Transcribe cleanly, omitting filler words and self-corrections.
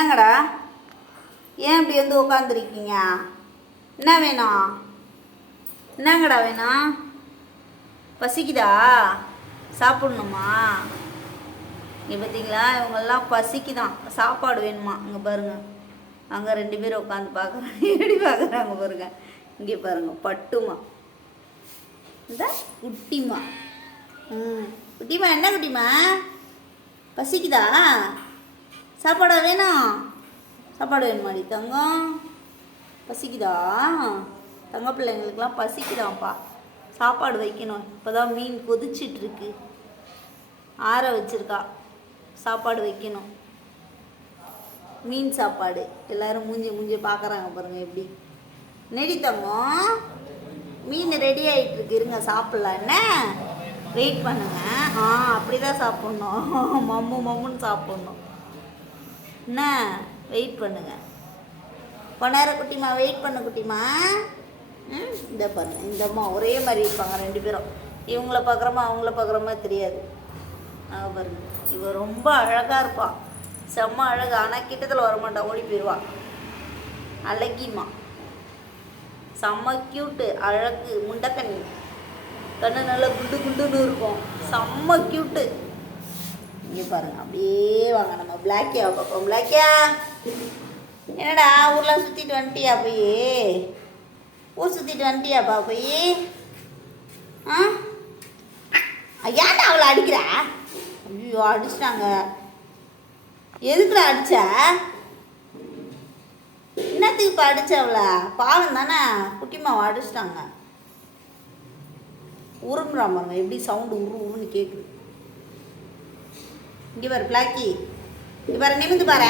என்னங்கடா ஏன் இப்படி வந்து உட்காந்துருக்கீங்க? என்ன வேணும்? என்னங்கடா வேணும்? பசிக்குதா? சாப்பிட்ணுமா? இங்கே பார்த்தீங்களா, இவங்கெல்லாம் பசிக்குதான், சாப்பாடு வேணுமா. இங்கே பாருங்கள், அங்கே 2 பேரும் உட்காந்து பார்க்குறாங்க. எப்படி பார்க்குறாங்க பாருங்க. இங்கே பாருங்கள், பட்டுமா இந்த குட்டிமா. குட்டிமா, என்ன குட்டிமா பசிக்குதா? சாப்பாடா வேணும்? சாப்பாடு வேணுமாடி தங்கம்? பசிக்குதா? தங்க பிள்ளைங்களுக்கெல்லாம் பசிக்குதான்ப்பா, சாப்பாடு வைக்கணும். இப்போ தான் மீன் கொதிச்சிட்ருக்கு, ஆற வச்சிருக்கா, சாப்பாடு வைக்கணும். மீன் சாப்பாடு. எல்லோரும் மூஞ்சி பார்க்குறாங்க பாருங்கள் எப்படி. நெடி தங்கம், மீன் ரெடி ஆகிட்டுருக்கு, இருங்க சாப்பிட்லாம். என்ன வெயிட் பண்ணுங்க. அப்படி தான் சாப்பிட்ணும், மம்முன்னு சாப்பிட்ணும். என்ன வெயிட் பண்ணுங்க கொஞ்ச நேரம். குட்டிமா வெயிட் பண்ணு குட்டிமா. இந்த பாருங்க, இந்த அம்மா ஒரே மாதிரி இருப்பாங்க 2 பேரும். இவங்கள பார்க்குறோமா அவங்கள பார்க்குறோமா தெரியாது. பாருங்க, இவ ரொம்ப அழகாக இருப்பாள், செம்ம அழகு. ஆனால் கிட்டத்தில் வரமாட்டா, ஓடி போயிடுவா. அழகிமா, செம்ம க்யூட்டு, அழகு, முண்டக்கண்ணி, கண்ணு நல்லா குண்டுன்னு இருக்கும், செம்ம க்யூட்டு. இங்கே பாருங்க, அப்படியே வாங்க நம்ம பிளாக்கியா பார்ப்போம். பிளாக்கியா, என்னடா ஊர்லாம் சுற்றிட்டு வந்துட்டியா? போய் ஊர் சுற்றிட்டு வந்துட்டியாப்பா? போய் ஏன்டா அவளை அடிக்கிறா? ஐயோ, அடிச்சிட்டாங்க. எதுக்குடா அடிச்ச? என்னத்துக்கு இப்போ அடிச்ச அவளை? பாவம் தானே, குட்டிமாவை அடிச்சிட்டாங்க. உருமுறான் பாருங்க, எப்படி சவுண்டு உருன்னு கேட்குது. இங்கே பாரு பிளாக்கி, இங்கே பாரு, நிமிந்து பாரு.